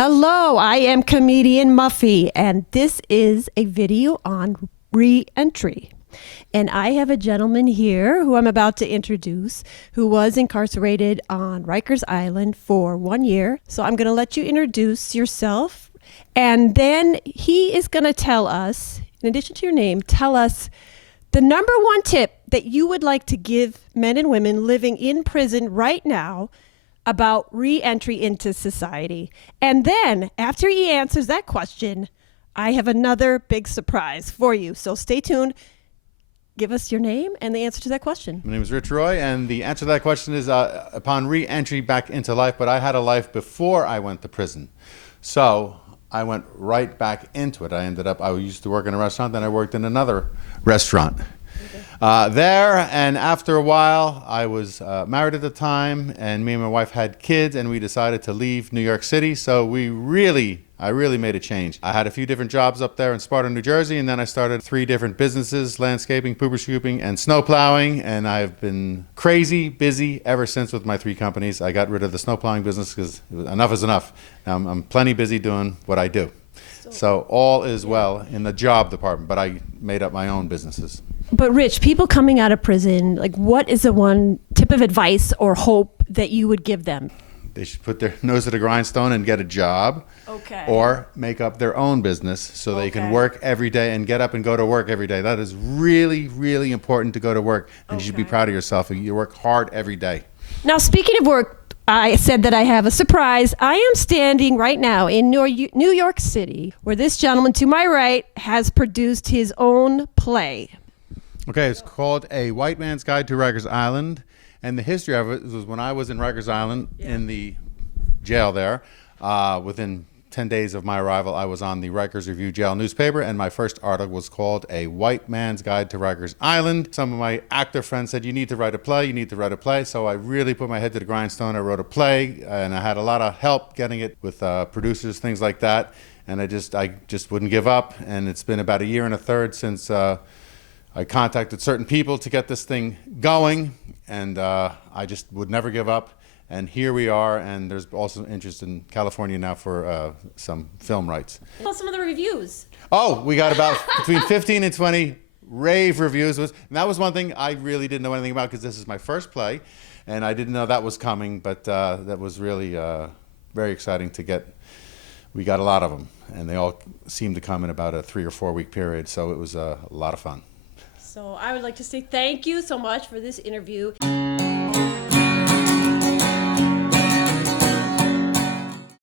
Hello, I am comedian Muffy, and this is a video on re-entry. And I have a gentleman here who I'm about to introduce who was incarcerated on Rikers Island for 1 year. So I'm going to let you introduce yourself, and then he is going to tell us, in addition to your name, tell us the number one tip that you would like to give men and women living in prison right now about re-entry into society. And then after he answers that question, I have another big surprise for you. So stay tuned. Give us your name and the answer to that question. My name is Rich Roy, and the answer to that question is upon re-entry back into life, but I had a life before I went to prison. So I went right back into it. I used to work in a restaurant, then I worked in another restaurant. There, and after a while, I was married at the time, and me and my wife had kids, and we decided to leave New York City. So I really made a change. I had a few different jobs up there in Sparta, New Jersey, and then I started 3 different businesses: landscaping, pooper scooping, and snow plowing. And I've been crazy busy ever since with my 3 companies. I got rid of the snow plowing business because enough is enough. I'm plenty busy doing what I do. So all is well in the job department, but I made up my own businesses. But Rich, people coming out of prison, like, what is the one tip of advice or hope that you would give them? They should put their nose to the grindstone and get a job. Okay. Or make up their own business so they can work every day and get up and go to work every day. That is really, really important, to go to work, and you should be proud of yourself. You work hard every day. Now, speaking of work, I said that I have a surprise. I am standing right now in New York City, where this gentleman to my right has produced his own play. Okay, it's called A White Man's Guide to Rikers Island, and the history of it was when I was in Rikers Island in the jail there. Within 10 days of my arrival, I was on the Rikers Review Jail newspaper, and my first article was called A White Man's Guide to Rikers Island. Some of my actor friends said, you need to write a play, so I really put my head to the grindstone. I wrote a play, and I had a lot of help getting it with producers, things like that, and I just wouldn't give up. And it's been about 1 1/3 years since I contacted certain people to get this thing going, and I just would never give up. And here we are, and there's also interest in California now for some film rights. Well, some of the reviews. Oh, we got about between 15 and 20 rave reviews. And that was one thing I really didn't know anything about, because this is my first play, and I didn't know that was coming, but that was really very exciting to get. We got a lot of them, and they all seemed to come in about a 3 or 4 week period, so it was a lot of fun. So I would like to say thank you so much for this interview.